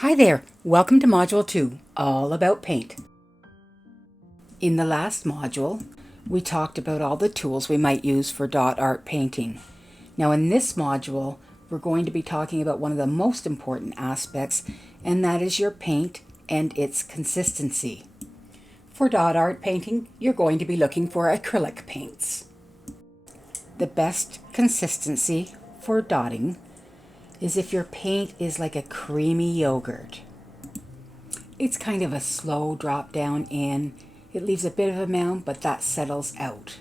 Hi there, welcome to Module 2, all about paint. In the last module, we talked about all the tools we might use for dot art painting. Now in this module, we're going to be talking about one of the most important aspects, and that is your paint and its consistency. For dot art painting, you're going to be looking for acrylic paints. The best consistency for dotting is if your paint is like a creamy yogurt. It's kind of a slow drop down in. It leaves a bit of a mound, but that settles out.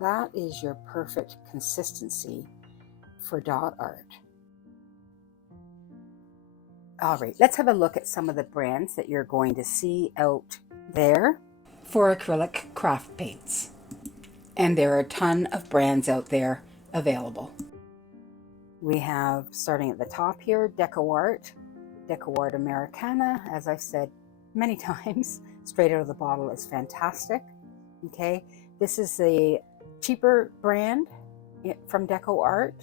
That is your perfect consistency for dot art. All right, let's have a look at some of the brands that you're going to see out there for acrylic craft paints. And there are a ton of brands out there available. We have, starting at the top here, DecoArt Americana. As I've said many times, straight out of the bottle is fantastic. Okay, this is a cheaper brand from DecoArt.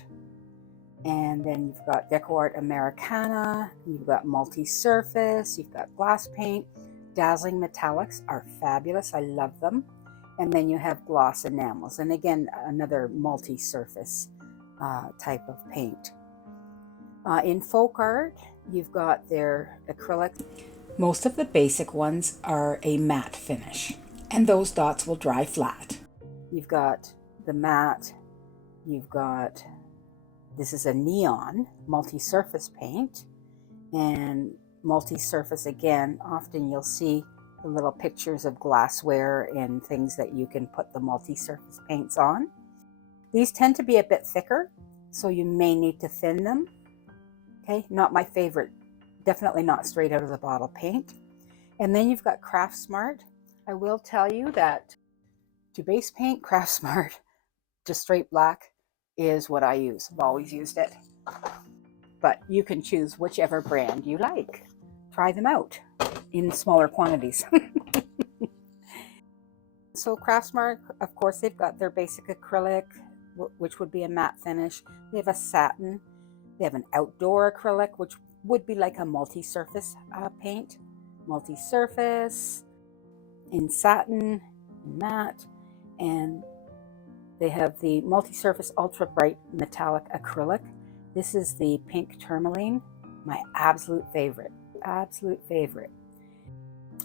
And then you've got DecoArt Americana, you've got multi-surface, you've got glass paint. Dazzling metallics are fabulous, I love them. And then you have gloss enamels, and again, another multi-surface type of paint. In folk art, you've got their acrylic. Most of the basic ones are a matte finish, and those dots will dry flat. You've got the matte, you've got, this is a neon multi-surface paint, and multi-surface, again, often you'll see the little pictures of glassware and things that you can put the multi-surface paints on. These tend to be a bit thicker, so you may need to thin them. Okay, not my favorite, definitely not straight out of the bottle paint. And then you've got Craft Smart. I will tell you that to base paint, Craft Smart, just straight black, is what I use. I've always used it. But you can choose whichever brand you like. Try them out in smaller quantities. So Craftsmart, of course, they've got their basic acrylic, which would be a matte finish. They have a satin. They have an outdoor acrylic, which would be like a multi-surface paint. Multi-surface in satin, matte, and they have the multi-surface ultra bright metallic acrylic. This is the pink tourmaline, my absolute favorite. Absolute favorite.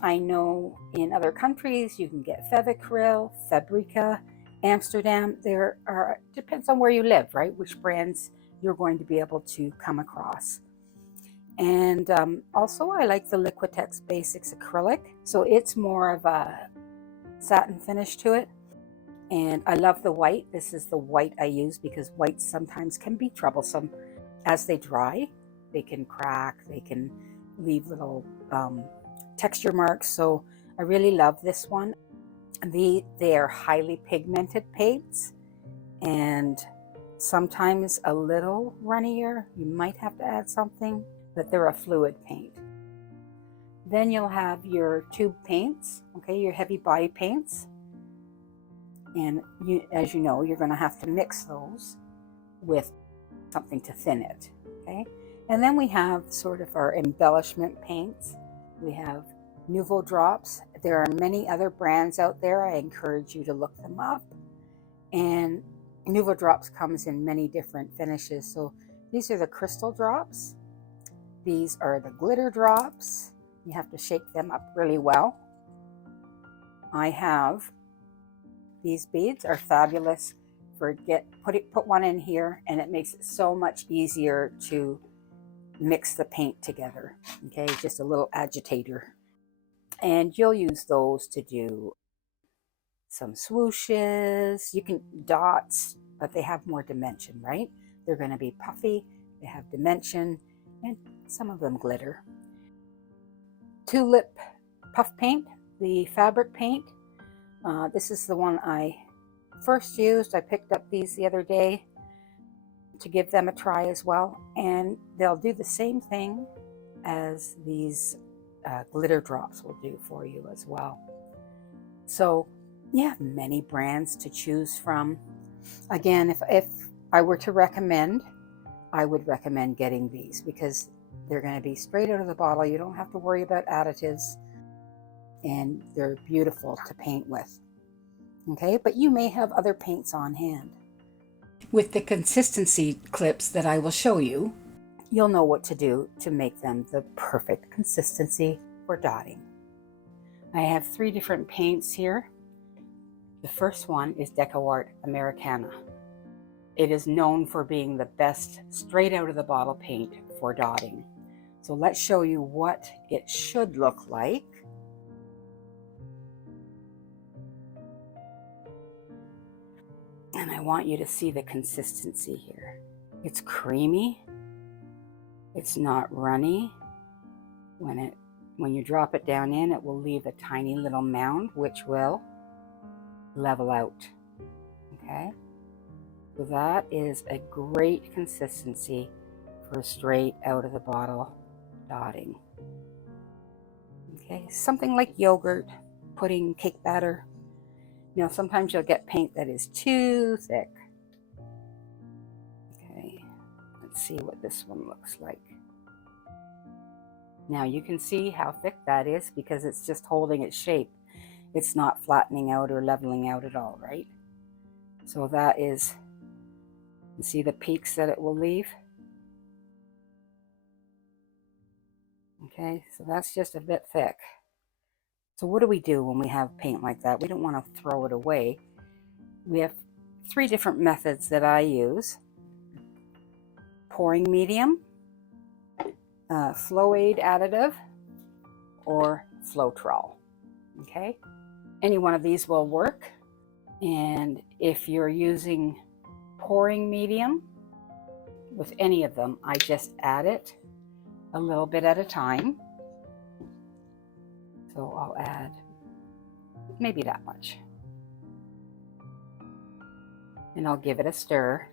I know in other countries you can get Fevicryl, Fabrica, Amsterdam. There are, depends on where you live, right? Which brands you're going to be able to come across. And also I like the Liquitex Basics acrylic. So it's more of a satin finish to it. And I love the white. This is the white I use because whites sometimes can be troublesome. As they dry, they can crack, they can leave little texture marks. So I really love this one. They are highly pigmented paints, and sometimes a little runnier. You might have to add something, but they're a fluid paint. Then you'll have your tube paints, okay, your heavy body paints. And as you know, you're going to have to mix those with something to thin it, okay? And then we have sort of our embellishment paints. We have Nouveau Drops. There are many other brands out there. I encourage you to look them up. And Nouveau Drops comes in many different finishes. So these are the crystal drops. These are the glitter drops. You have to shake them up really well. I have these beads, are fabulous for put one in here, and it makes it so much easier to mix the paint together. Okay, just a little agitator. And you'll use those to do some swooshes. You can dots, but they have more dimension, right? They're going to be puffy, they have dimension, and some of them glitter. Tulip puff paint, the fabric paint. This is the one I first used. I picked up these the other day to give them a try as well, and they'll do the same thing as these glitter drops will do for you as well. So you have many brands to choose from. Again, if I were to recommend, I would recommend getting these because They're going to be straight out of the bottle. You don't have to worry about additives, and they're beautiful to paint with. Okay, but you may have other paints on hand. With the consistency clips that I will show you, you'll know what to do to make them the perfect consistency for dotting. I have 3 different paints here. The first one is DecoArt Americana. It is known for being the best straight out of the bottle paint for dotting. So let's show you what it should look like. And I want you to see the consistency here. It's creamy. It's not runny. When you drop it down in, it will leave a tiny little mound, which will level out. Okay? So that is a great consistency for straight out of the bottle dotting. Okay, something like yogurt, pudding, cake batter. Now sometimes you'll get paint that is too thick. Okay, let's see what this one looks like. Now you can see how thick that is because it's just holding its shape. It's not flattening out or leveling out at all, right? So that is, you see the peaks that it will leave? Okay, so that's just a bit thick. So what do we do when we have paint like that? We don't want to throw it away. We have 3 different methods that I use. Pouring medium, flow aid additive, or Floetrol. Okay, any one of these will work. And if you're using pouring medium with any of them, I just add it a little bit at a time. So I'll add maybe that much. And I'll give it a stir.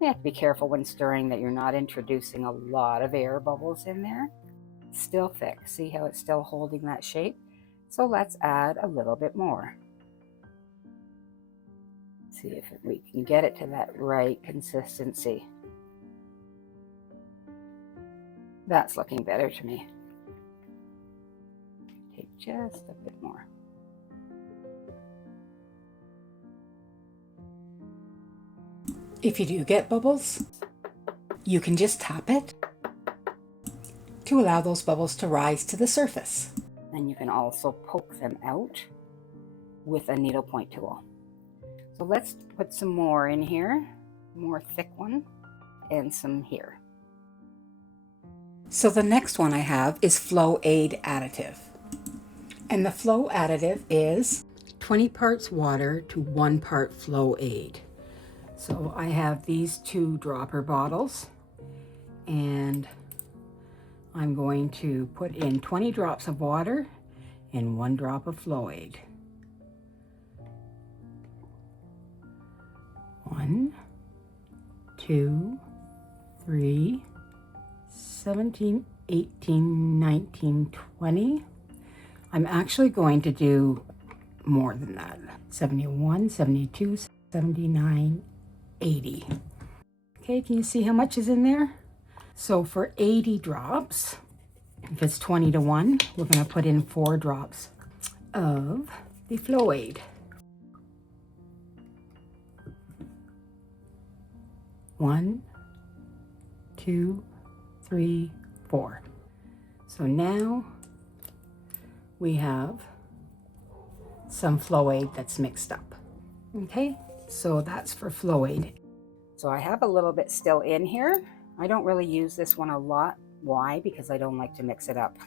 You have to be careful when stirring that you're not introducing a lot of air bubbles in there. It's still thick. See how it's still holding that shape? So let's add a little bit more. See if we can get it to that right consistency. That's looking better to me. Take just a bit more. If you do get bubbles, you can just tap it to allow those bubbles to rise to the surface. And you can also poke them out with a needlepoint tool. So let's put some more in here, more thick one, and some here. So the next one I have is Flow Aid Additive. And the Flow Additive is 20 parts water to 1 part Flow Aid. So I have these 2 dropper bottles, and I'm going to put in 20 drops of water and 1 drop of Flow Aid. 1, 2, 3, 17, 18, 19, 20. I'm actually going to do more than that. 71, 72, 79, 80. Okay, can you see how much is in there? So for 80 drops, if it's 20 to 1, we're going to put in 4 drops of the Flow Aid. 1, 2, 3, 4. So now we have some Flow Aid that's mixed up. Okay, so that's for Flow Aid. So I have a little bit still in here. I don't really use this one a lot. Why? Because I don't like to mix it up.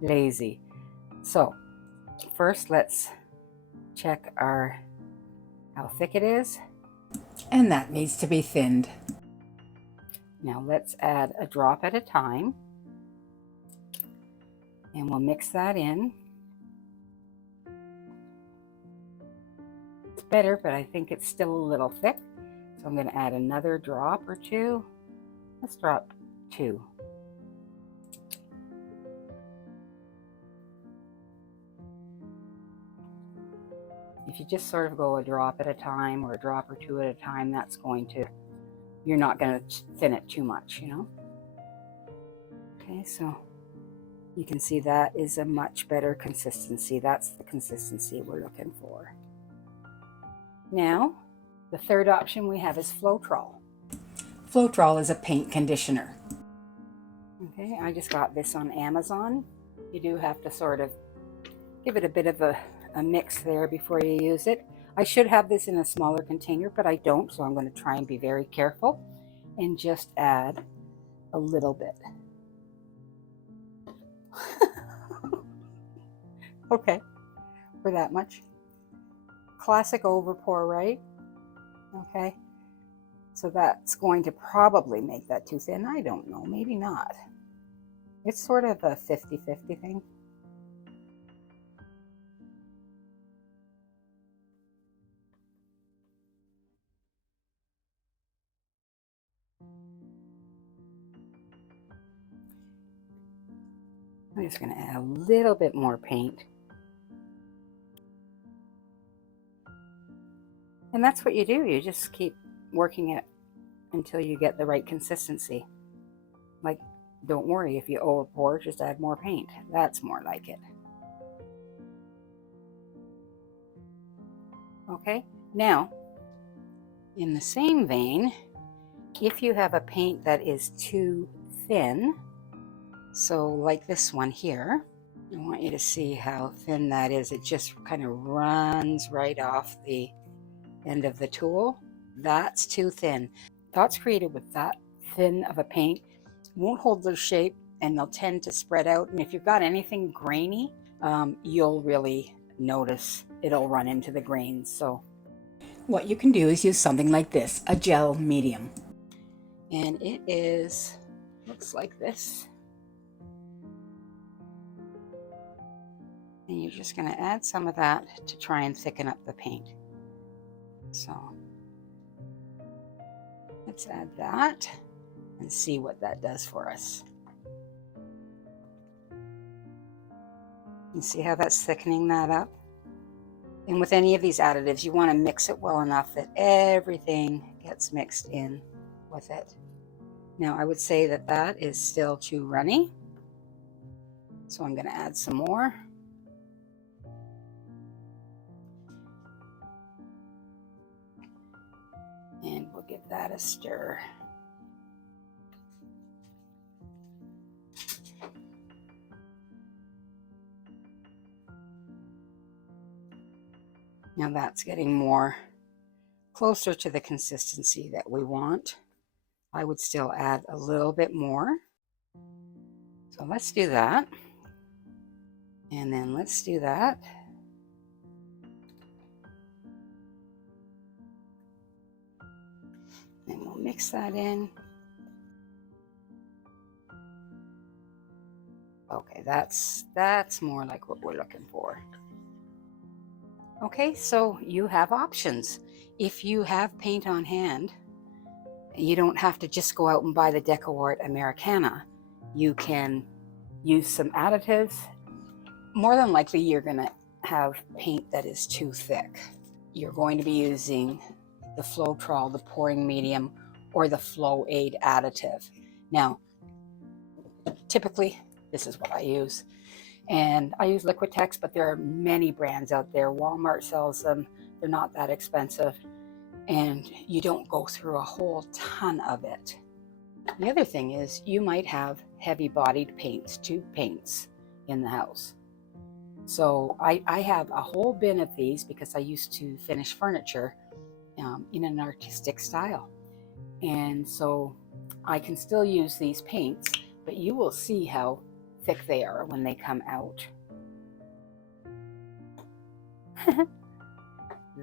Lazy. So first let's check how thick it is. And that needs to be thinned. Now let's add a drop at a time. And we'll mix that in. It's better, but I think it's still a little thick. So I'm going to add another drop or 2. Let's drop 2. If you just sort of go a drop at a time or a drop or 2 at a time, that's going to you're not going to thin it too much, you know. Okay, so you can see that is a much better consistency. That's the consistency we're looking for. Now, the third option we have is Floetrol. Floetrol is a paint conditioner. Okay, I just got this on Amazon. You do have to sort of give it a bit of a mix there before you use it. I should have this in a smaller container, but I don't, so I'm going to try and be very careful and just add a little bit. Okay, for that much. Classic overpour, right? Okay, so that's going to probably make that too thin. I don't know, maybe not. It's sort of a 50-50 thing. I'm just going to add a little bit more paint. And that's what you do. You just keep working it until you get the right consistency. Like, don't worry if you overpour, just add more paint. That's more like it. Okay, now, in the same vein, if you have a paint that is too thin, so like this one here, I want you to see how thin that is. It just kind of runs right off the end of the tool. That's too thin. Dots created with that thin of a paint won't hold their shape, and they'll tend to spread out. And if you've got anything grainy, you'll really notice it'll run into the grains. So what you can do is use something like this, a gel medium. And it looks like this. And you're just going to add some of that to try and thicken up the paint. So let's add that and see what that does for us. You see how that's thickening that up? And with any of these additives, you want to mix it well enough that everything gets mixed in with it. Now, I would say that that is still too runny, so I'm going to add some more. And we'll give that a stir. Now that's getting more closer to the consistency that we want. I would still add a little bit more. So let's do that. And then let's do that. And we'll mix that in. Okay, that's more like what we're looking for. Okay, so you have options. If you have paint on hand, you don't have to just go out and buy the DecoArt Americana. You can use some additives. More than likely, you're going to have paint that is too thick. You're going to be using the Floetrol, the pouring medium, or the Flow Aid additive. Now, typically, this is what I use. And I use Liquitex, but there are many brands out there. Walmart sells them. They're not that expensive. And you don't go through a whole ton of it. The other thing is you might have heavy-bodied paints, tube paints in the house. So I have a whole bin of these because I used to finish furniture in an artistic style. And so I can still use these paints, but you will see how thick they are when they come out.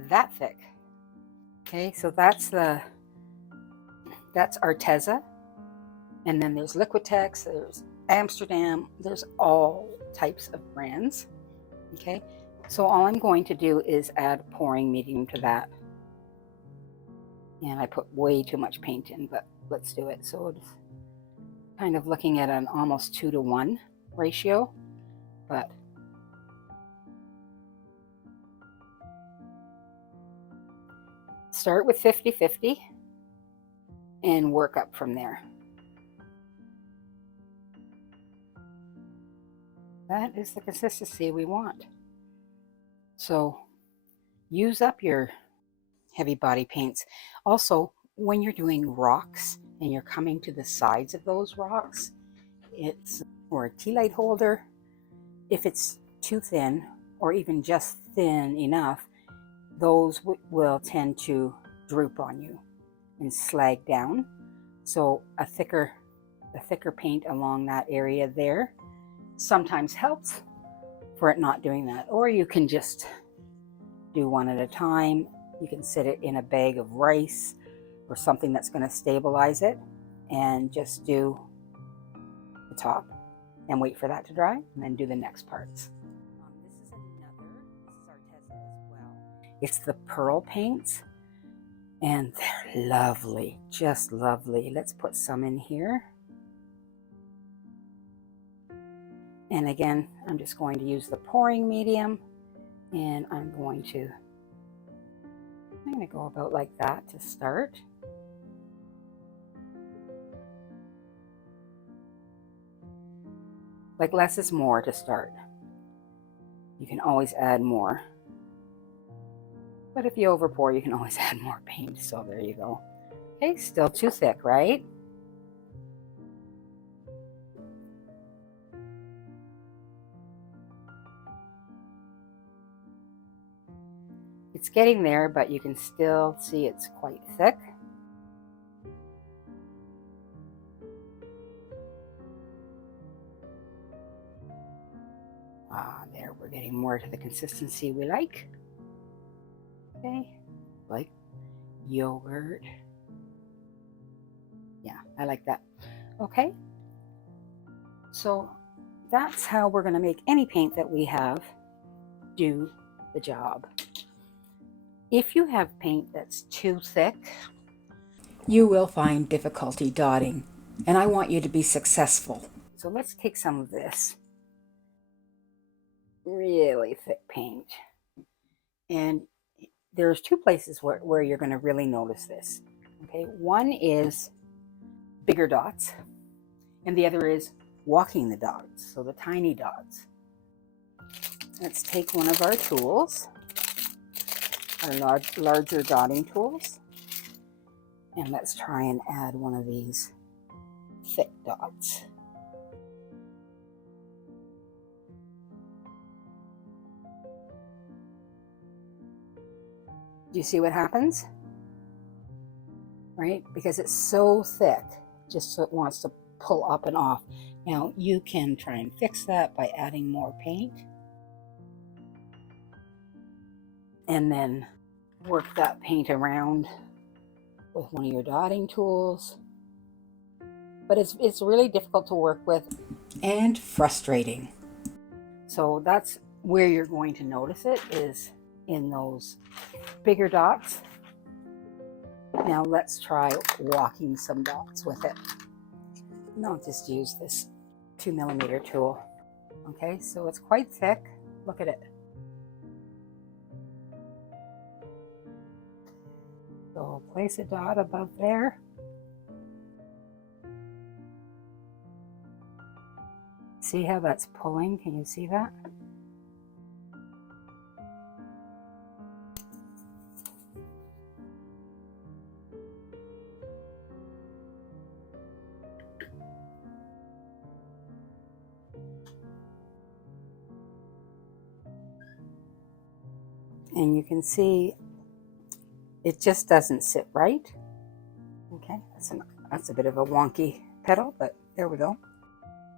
That thick. Okay, so that's Arteza, and then there's Liquitex, there's Amsterdam, there's all types of brands. Okay, so all I'm going to do is add pouring medium to that. And I put way too much paint in, but let's do it. So it's kind of looking at an almost 2-to-1 ratio, but start with 50-50 and work up from there. That is the consistency we want. So use up your heavy body paints. Also, when you're doing rocks and you're coming to the sides of those rocks, it's or a tea light holder, if it's too thin or even just thin enough, those will tend to droop on you and slag down. So a thicker paint along that area there sometimes helps for it not doing that. Or you can just do one at a time. You can sit it in a bag of rice or something that's going to stabilize it, and just do the top and wait for that to dry, and then do the next parts. This is Arteza as well. It's the pearl paints, and they're lovely, just lovely. Let's put some in here. And again, I'm just going to use the pouring medium, and I'm going to go about like that to start. Like less is more to start. You can always add more. But if you over pour, you can always add more paint. So there you go. Okay, still too thick, right? It's getting there, but you can still see it's quite thick. There, we're getting more to the consistency we like. Okay, like yogurt. Yeah, I like that. Okay, so that's how we're going to make any paint that we have do the job. If you have paint that's too thick, you will find difficulty dotting, and I want you to be successful. So let's take some of this really thick paint, and there's two places where you're going to really notice this. Okay, one is bigger dots, and the other is walking the dots, so the tiny dots. Let's take one of our tools, our larger dotting tools, and let's try and add one of these thick dots. Do you see what happens? Right? Because it's so thick, just so it wants to pull up and off. Now you can try and fix that by adding more paint, and then work that paint around with one of your dotting tools. But it's really difficult to work with and frustrating. So that's where you're going to notice it, is in those bigger dots. Now let's try walking some dots with it. And I'll just use this 2mm tool. Okay, so it's quite thick. Look at it. So place a dot above there. See how that's pulling? Can you see that? And you can see it just doesn't sit right. Okay, that's a bit of a wonky petal, but there we go.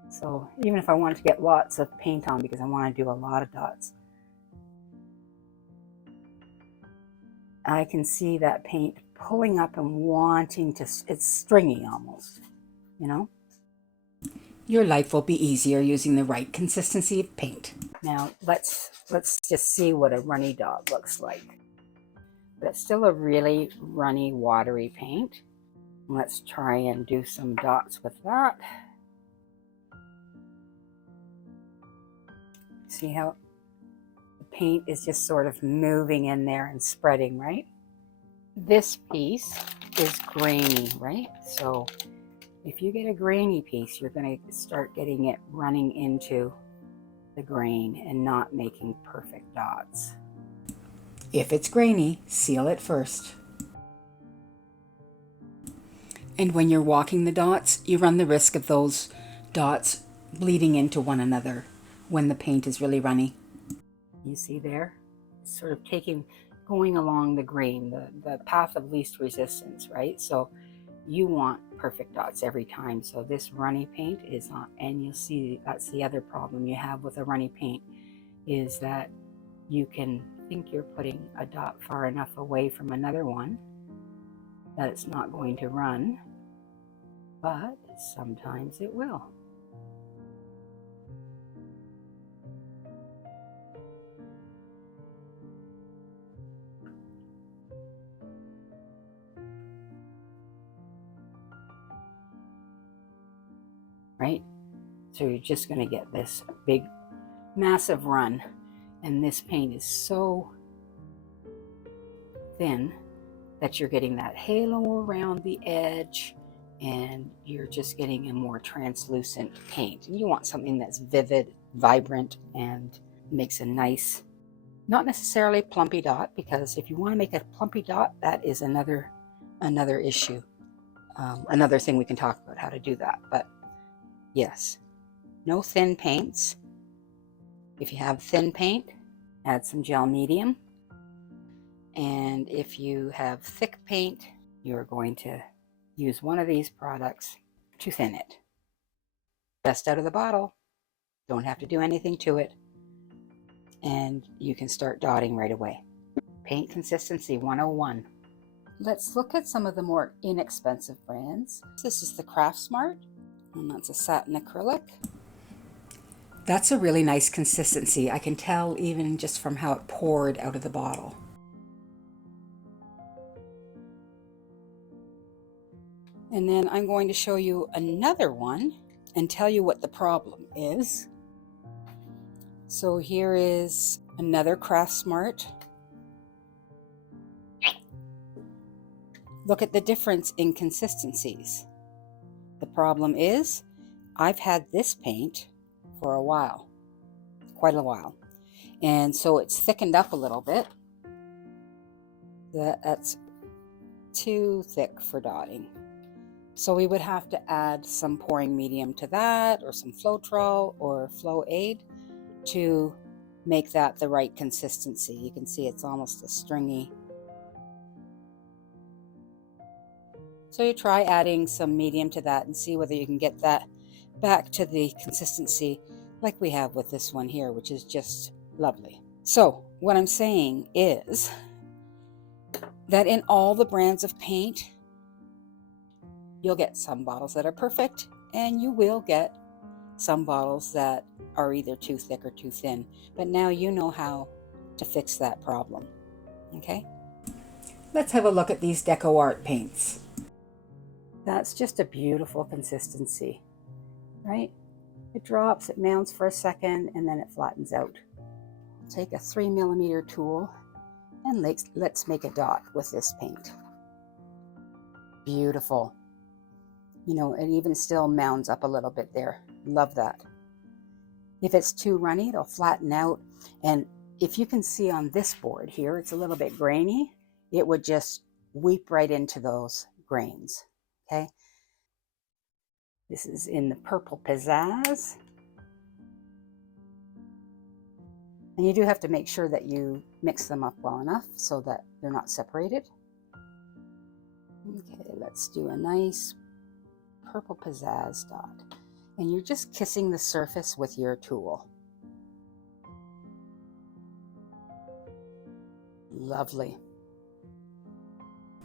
So even if I wanted to get lots of paint on, because I want to do a lot of dots, I can see that paint pulling up and wanting to, it's stringy almost, you know? Your life will be easier using the right consistency of paint. Now let's just see what a runny dot looks like. But it's still a really runny, watery paint. Let's try and do some dots with that. See how the paint is just sort of moving in there and spreading, right? This piece is grainy, right? So if you get a grainy piece, you're going to start getting it running into the grain and not making perfect dots. If it's grainy, seal it first. And when you're walking the dots, you run the risk of those dots bleeding into one another when the paint is really runny. You see there? It's sort of going along the grain, the path of least resistance, right? So you want perfect dots every time. So this runny paint is on, and you'll see that's the other problem you have with a runny paint, is that you can think you're putting a dot far enough away from another one that it's not going to run, but sometimes it will. Right? So you're just going to get this big, massive run, and this paint is so thin that you're getting that halo around the edge, and you're just getting a more translucent paint. And you want something that's vivid, vibrant, and makes a nice, not necessarily plumpy dot, because if you want to make a plumpy dot, that is another issue. Another thing we can talk about how to do that. But yes, no thin paints. If you have thin paint, add some gel medium. And if you have thick paint, you're going to use one of these products to thin it. Just out of the bottle, don't have to do anything to it, and you can start dotting right away. Paint Consistency 101. Let's look at some of the more inexpensive brands. This is the Craftsmart, and that's a satin acrylic. That's a really nice consistency. I can tell even just from how it poured out of the bottle. And then I'm going to show you another one and tell you what the problem is. So here is another Craftsmart. Look at the difference in consistencies. The problem is I've had this paint for a while, quite a while. And so it's thickened up a little bit. That's too thick for dotting. So we would have to add some pouring medium to that, or some Floetrol or Flow Aid to make that the right consistency. You can see it's almost a stringy. So you try adding some medium to that and see whether you can get that back to the consistency like we have with this one here, which is just lovely. So what I'm saying is that in all the brands of paint, you'll get some bottles that are perfect, and you will get some bottles that are either too thick or too thin. But now you know how to fix that problem. Okay? Let's have a look at these Deco Art paints. That's just a beautiful consistency, right? It drops, it mounts for a second, and then it flattens out. Take a 3mm tool and let's make a dot with this paint. Beautiful. You know, it even still mounds up a little bit there. Love that. If it's too runny, it'll flatten out. And if you can see on this board here, it's a little bit grainy. It would just weep right into those grains. Okay. This is in the Purple Pizzazz. And you do have to make sure that you mix them up well enough so that they're not separated. Okay, let's do a nice Purple Pizzazz dot. And you're just kissing the surface with your tool. Lovely.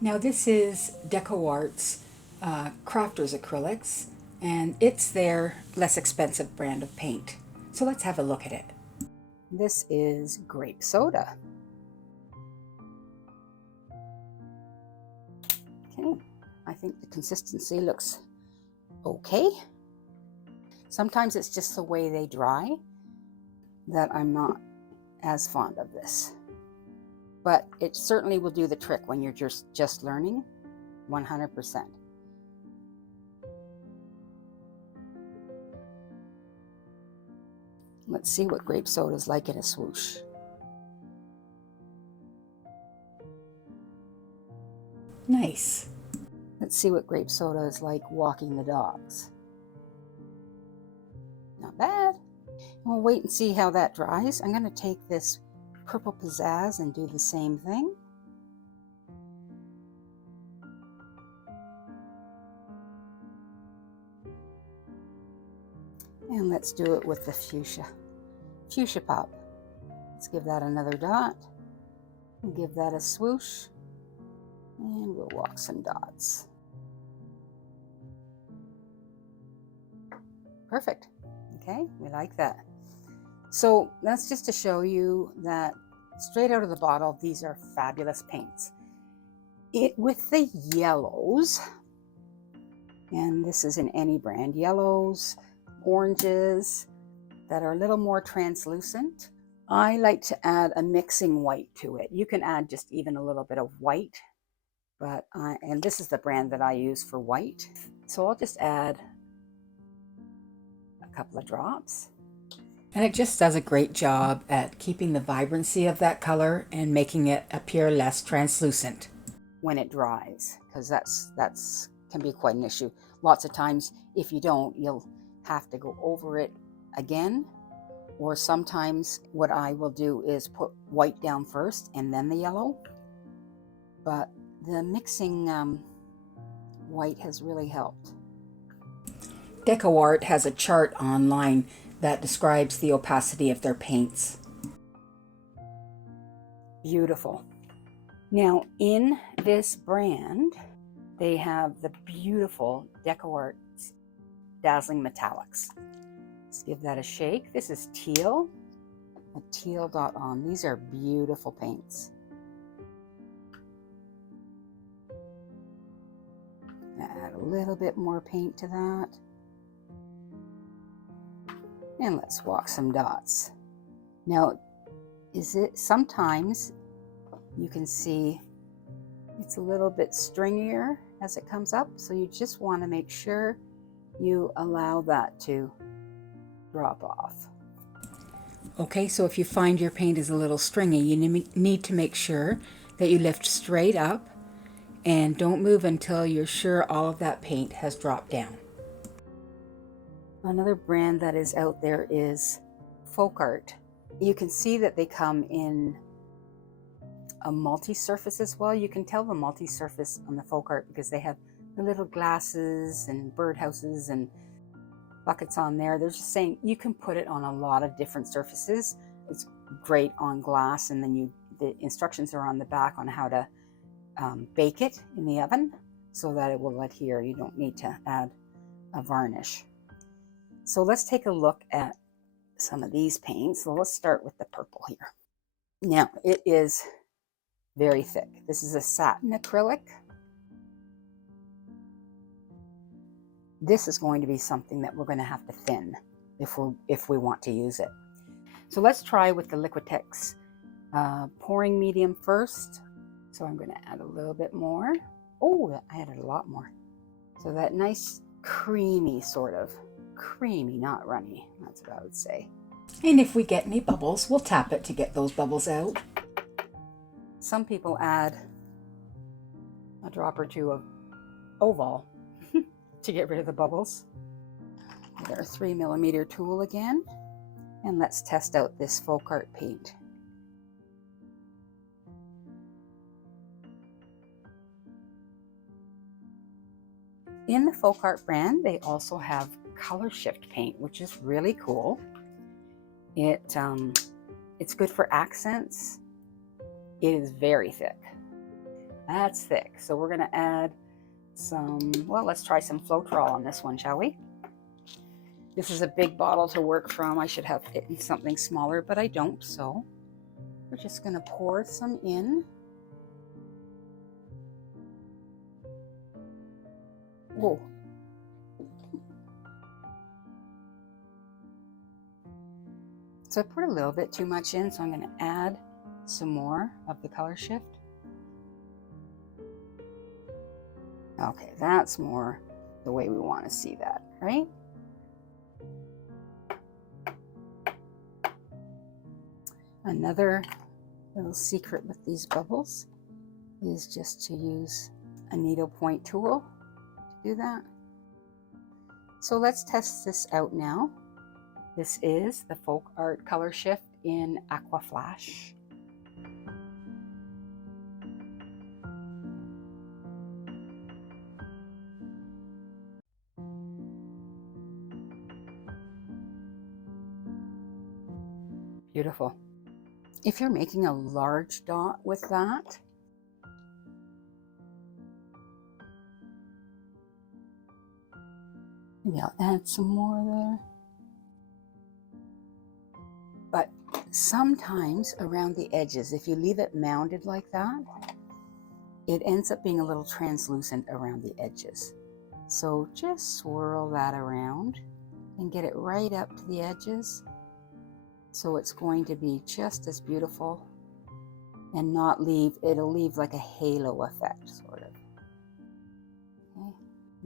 Now this is Deco Art's Crafters Acrylics, and it's their less expensive brand of paint. So let's have a look at it. This is grape soda. Okay, I think the consistency looks okay. Sometimes it's just the way they dry that I'm not as fond of this. but it certainly will do the trick when you're just learning, 100%. Let's see what grape soda is like in a swoosh. Nice. Let's see what grape soda is like walking the dogs. Not bad. We'll wait and see how that dries. I'm going to take this purple pizzazz and do the same thing. And let's do it with the fuchsia pop. Let's give that another dot. And give that a swoosh. And we'll walk some dots. Perfect. Okay, we like that. So that's just to show you that straight out of the bottle, these are fabulous paints. With the yellows, and this is in any brand, yellows, oranges that are a little more translucent, I like to add a mixing white to it. You can add just even a little bit of white, but and this is the brand that I use for white. So I'll just add a couple of drops. And it just does a great job at keeping the vibrancy of that color and making it appear less translucent when it dries, because that's can be quite an issue. Lots of times, if you don't, you'll have to go over it again, or sometimes what I will do is put white down first and then the yellow. But the mixing white has really helped. DecoArt has a chart online that describes the opacity of their paints. Beautiful. Now in this brand, they have the beautiful DecoArt Dazzling Metallics. Let's give that a shake. This is teal, a teal dot on. These are beautiful paints. Add a little bit more paint to that. And let's walk some dots. Now, sometimes you can see it's a little bit stringier as it comes up, so you just want to make sure you allow that to drop off. Okay, so if you find your paint is a little stringy, you need to make sure that you lift straight up and don't move until you're sure all of that paint has dropped down. Another brand that is out there is Folk Art. You can see that they come in a multi-surface as well. You can tell the multi-surface on the Folk Art because they have the little glasses and birdhouses and buckets on there. They're just saying you can put it on a lot of different surfaces. It's great on glass, and then the instructions are on the back on how to bake it in the oven so that it will adhere. You don't need to add a varnish. So let's take a look at some of these paints. So let's start with the purple here. Now it is very thick. This is a satin acrylic. This is going to be something that we're going to have to thin if we want to use it. So let's try with the Liquitex pouring medium first. So I'm going to add a little bit more. Oh, I added a lot more. So that nice creamy sort of. Creamy, not runny. That's what I would say. And if we get any bubbles, we'll tap it to get those bubbles out. Some people add a drop or two of Oval to get rid of the bubbles. Get our 3mm tool again, and let's test out this Folk Art paint. In the Folk Art brand, they also have color shift paint, which is really cool. It's good for accents. It is very thick. That's thick. So we're going to add some, well, let's try some Floetrol on this one, shall we? This is a big bottle to work from. I should have it in something smaller, but I don't. So we're just going to pour some in. Whoa. So I put a little bit too much in, so I'm going to add some more of the color shift. Okay, that's more the way we want to see that, right? Another little secret with these bubbles is just to use a needlepoint tool to do that. So let's test this out now. This is the Folk Art Color Shift in Aqua Flash. Beautiful. If you're making a large dot with that, maybe I'll add some more there. But sometimes around the edges, if you leave it mounded like that, it ends up being a little translucent around the edges. So just swirl that around and get it right up to the edges. So it's going to be just as beautiful and not leave, it'll leave like a halo effect, sort of. Okay.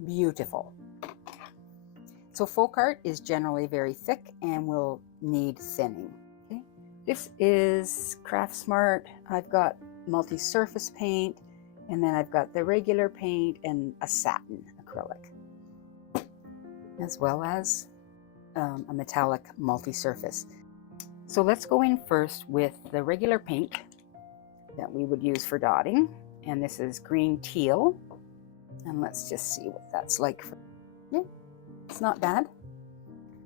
Beautiful. So folk art is generally very thick and will need thinning. Okay. This is Craft Smart. I've got multi-surface paint, and then I've got the regular paint and a satin acrylic, as well as a metallic multi-surface. So let's go in first with the regular paint that we would use for dotting. And this is green teal. And let's just see what that's like. Yeah, it's not bad.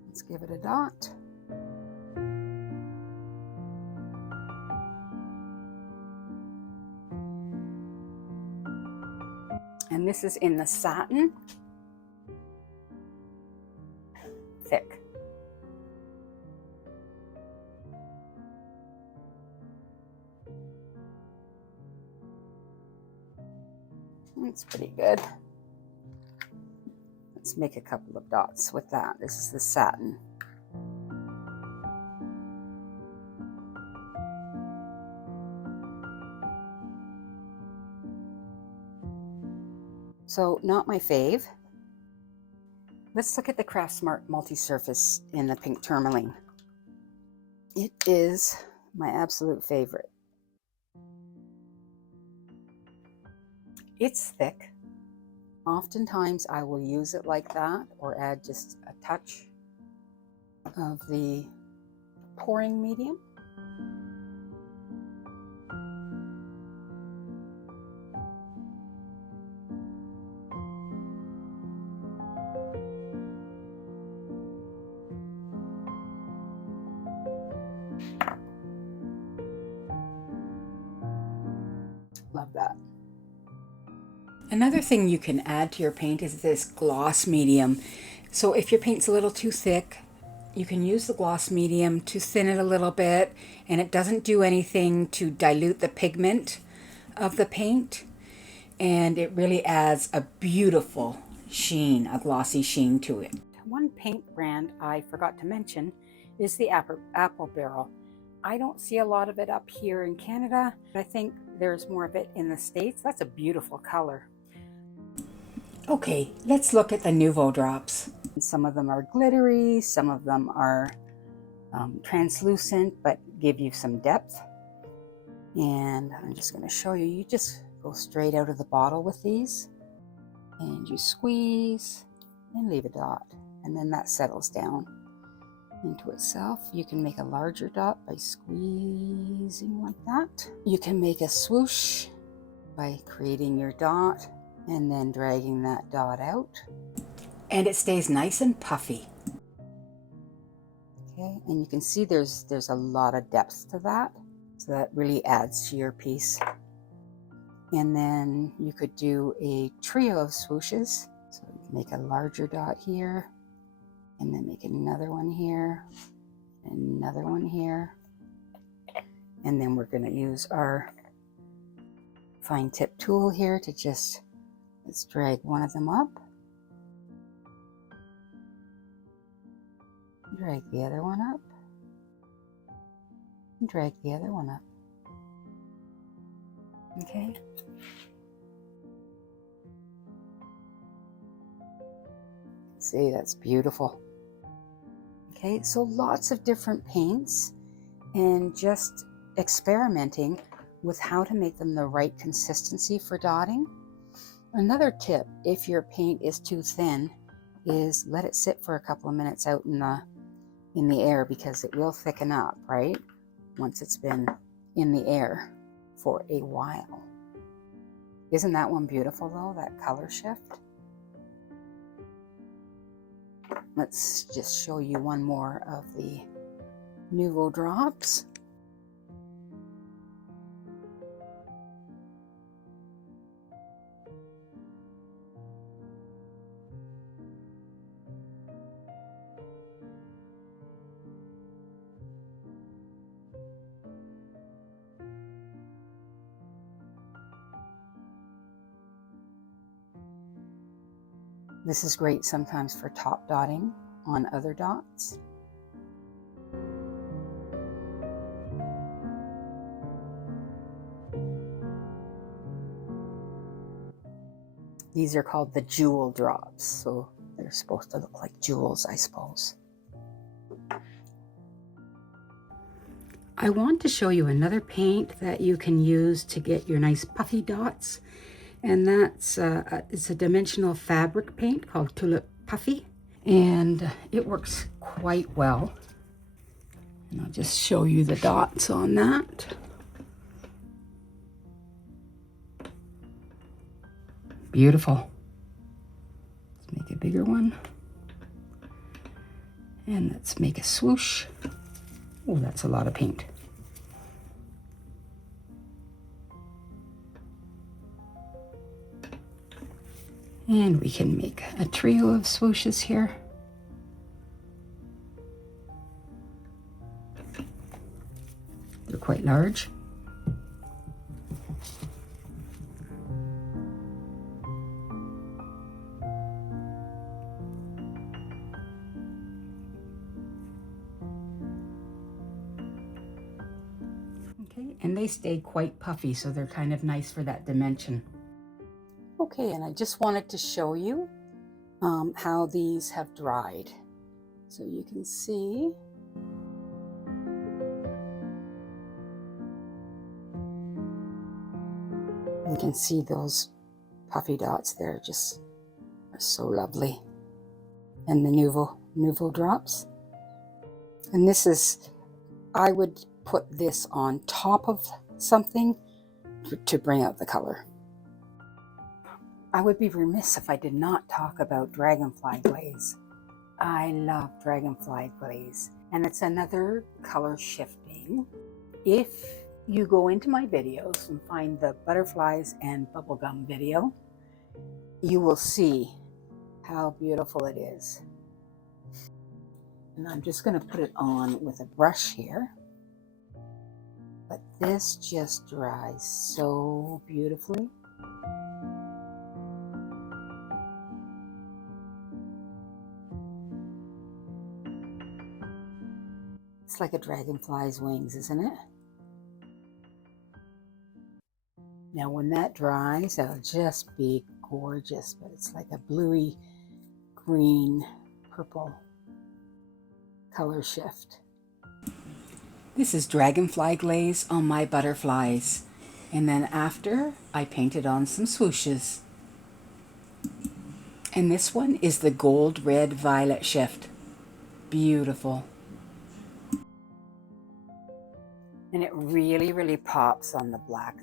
Let's give it a dot. And this is in the satin. Thick. That's pretty good. Let's make a couple of dots with that. This is the satin. So not my fave. Let's look at the Craft Smart multi-surface in the pink tourmaline. It is my absolute favorite. It's thick. Oftentimes I will use it like that or add just a touch of the pouring medium. Love that. Another thing you can add to your paint is this gloss medium. So if your paint's a little too thick, you can use the gloss medium to thin it a little bit, and it doesn't do anything to dilute the pigment of the paint, and it really adds a beautiful sheen, a glossy sheen to it. One paint brand I forgot to mention is the Apple Barrel. I don't see a lot of it up here in Canada. I think there's more of it in the States. That's a beautiful color. Okay, let's look at the Nouveau drops. Some of them are glittery, some of them are translucent, but give you some depth. And I'm just going to show you, you just go straight out of the bottle with these, and you squeeze and leave a dot, and then that settles down into itself. You can make a larger dot by squeezing like that. You can make a swoosh by creating your dot and then dragging that dot out, and it stays nice and puffy. Okay, and you can see there's a lot of depth to that, so that really adds to your piece. And then you could do a trio of swooshes. So you can make a larger dot here, and then make another one here, another one here, and then we're going to use our fine tip tool here to just, let's drag one of them up, drag the other one up, and drag the other one up. Okay. See, that's beautiful. Okay, so lots of different paints and just experimenting with how to make them the right consistency for dotting. Another tip, if your paint is too thin, is let it sit for a couple of minutes out in the air, because it will thicken up, right? Once it's been in the air for a while. Isn't that one beautiful though, that color shift? Let's just show you one more of the Nouveau drops. This is great sometimes for top dotting on other dots. These are called the jewel drops, so they're supposed to look like jewels, I suppose. I want to show you another paint that you can use to get your nice puffy dots, and that's it's a dimensional fabric paint called Tulip Puffy, and it works quite well. And I'll just show you the dots on that. Beautiful. Let's make a bigger one. And let's make a swoosh. Oh, that's a lot of paint. And we can make a trio of swooshes here. They're quite large. Okay, and they stay quite puffy, so they're kind of nice for that dimension. Okay, and I just wanted to show you how these have dried. So you can see those puffy dots there, just are so lovely. And the Nouveau drops. And this is, I would put this on top of something to bring out the color. I would be remiss if I did not talk about Dragonfly glaze. I love Dragonfly glaze, and it's another color shifting. If you go into my videos and find the butterflies and bubblegum video, you will see how beautiful it is. And I'm just going to put it on with a brush here. But this just dries so beautifully. It's like a dragonfly's wings, isn't it? Now when that dries, it'll just be gorgeous, but it's like a bluey green purple color shift. This is Dragonfly glaze on my butterflies, and then after I painted on some swooshes. And this one is the gold red violet shift. Beautiful. And it really, really pops on the black.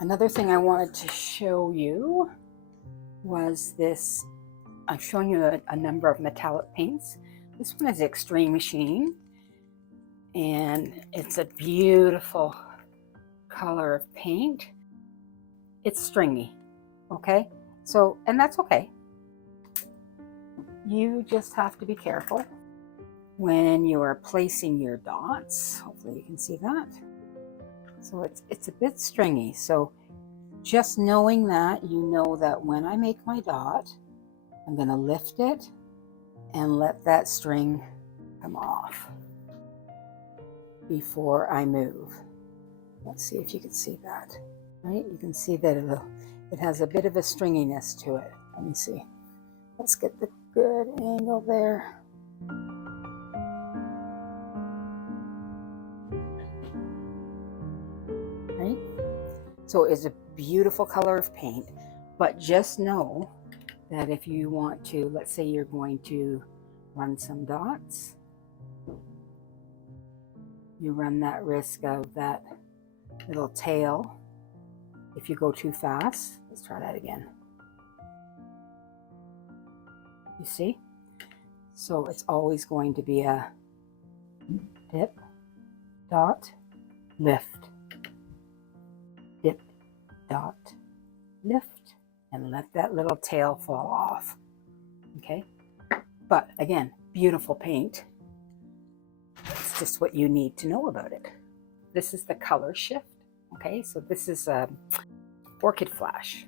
Another thing I wanted to show you was this. I've shown you a number of metallic paints. This one is Extreme Sheen, and it's a beautiful color of paint. It's stringy, okay? So, and that's okay. You just have to be careful when you are placing your dots. Hopefully you can see that. So it's a bit stringy. So just knowing that, you know that when I make my dot, I'm going to lift it and let that string come off. before I move. Let's see if you can see that. Right? You can see that it has a bit of a stringiness to it. Let me see. Let's get the good angle there. Right? So it's a beautiful color of paint, but just know that if you want to, let's say you're going to run some dots, you run that risk of that little tail if you go too fast. Let's try that again. You see? So it's always going to be a dip, dot, lift, dip, dot, lift, and let that little tail fall off. Okay? But again, beautiful paint. It's just what you need to know about it. This is the color shift. Okay, so this is Orchid Flash.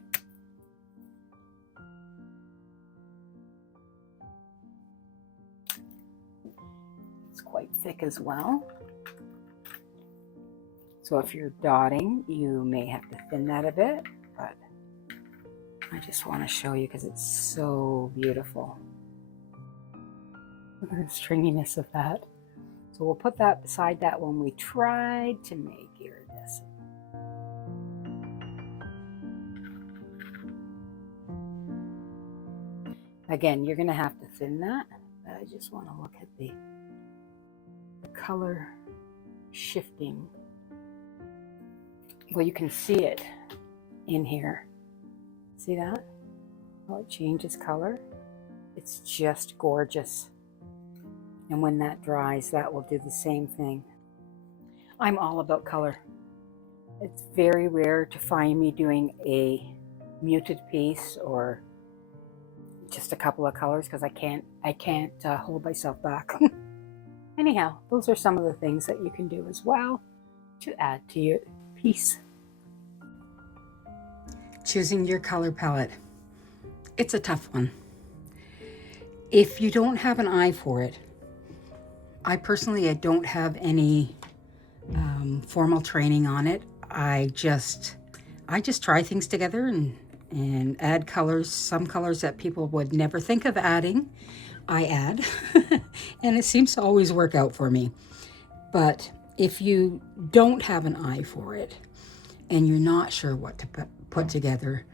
It's quite thick as well. So if you're dotting, you may have to thin that a bit, but I just want to show you because it's so beautiful. Look at the stringiness of that. So we'll put that beside that one we tried to make iridescent. Again, you're going to have to thin that, but I just want to look at the color shifting. Well, you can see it in here. See that? Oh, it changes color. It's just gorgeous. And when that dries, that will do the same thing. I'm all about color. It's very rare to find me doing a muted piece or just a couple of colors because I can't hold myself back. Anyhow, those are some of the things that you can do as well to add to your piece. Choosing your color palette. It's a tough one. If you don't have an eye for it, I personally don't have any formal training on it. I just try things together and add colors, some colors that people would never think of adding, I add, and it seems to always work out for me. But if you don't have an eye for it and you're not sure what to put together,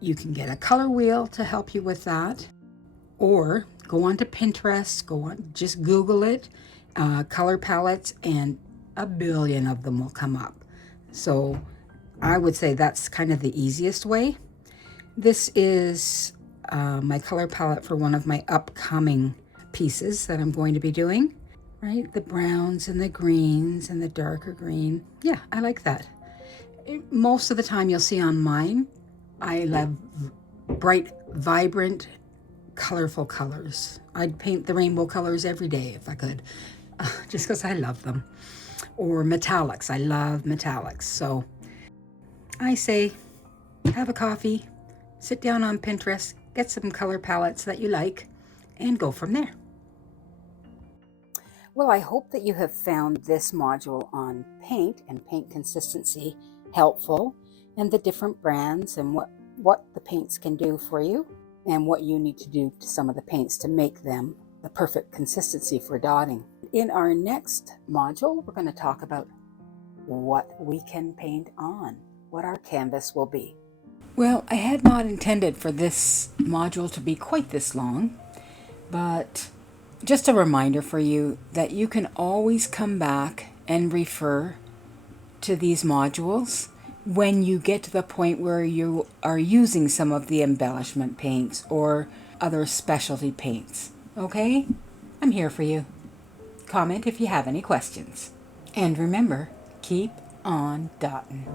you can get a color wheel to help you with that, or go onto Pinterest, just Google it, color palettes, and a billion of them will come up. So I would say that's kind of the easiest way. This is my color palette for one of my upcoming pieces that I'm going to be doing. Right, the browns and the greens and the darker green. Yeah, I like that. Most of the time you'll see on mine, I love bright, vibrant, colorful colors. I'd paint the rainbow colors every day if I could, just because I love them. Or metallics. I love metallics. So I say, have a coffee, sit down on Pinterest, get some color palettes that you like, and go from there. Well, I hope that you have found this module on paint and paint consistency helpful, and the different brands and what the paints can do for you, and what you need to do to some of the paints to make them the perfect consistency for dotting. In our next module, we're going to talk about what we can paint on, what our canvas will be. Well, I had not intended for this module to be quite this long, but just a reminder for you that you can always come back and refer to these modules when you get to the point where you are using some of the embellishment paints or other specialty paints. Okay? I'm here for you. Comment if you have any questions. And remember, keep on dotting.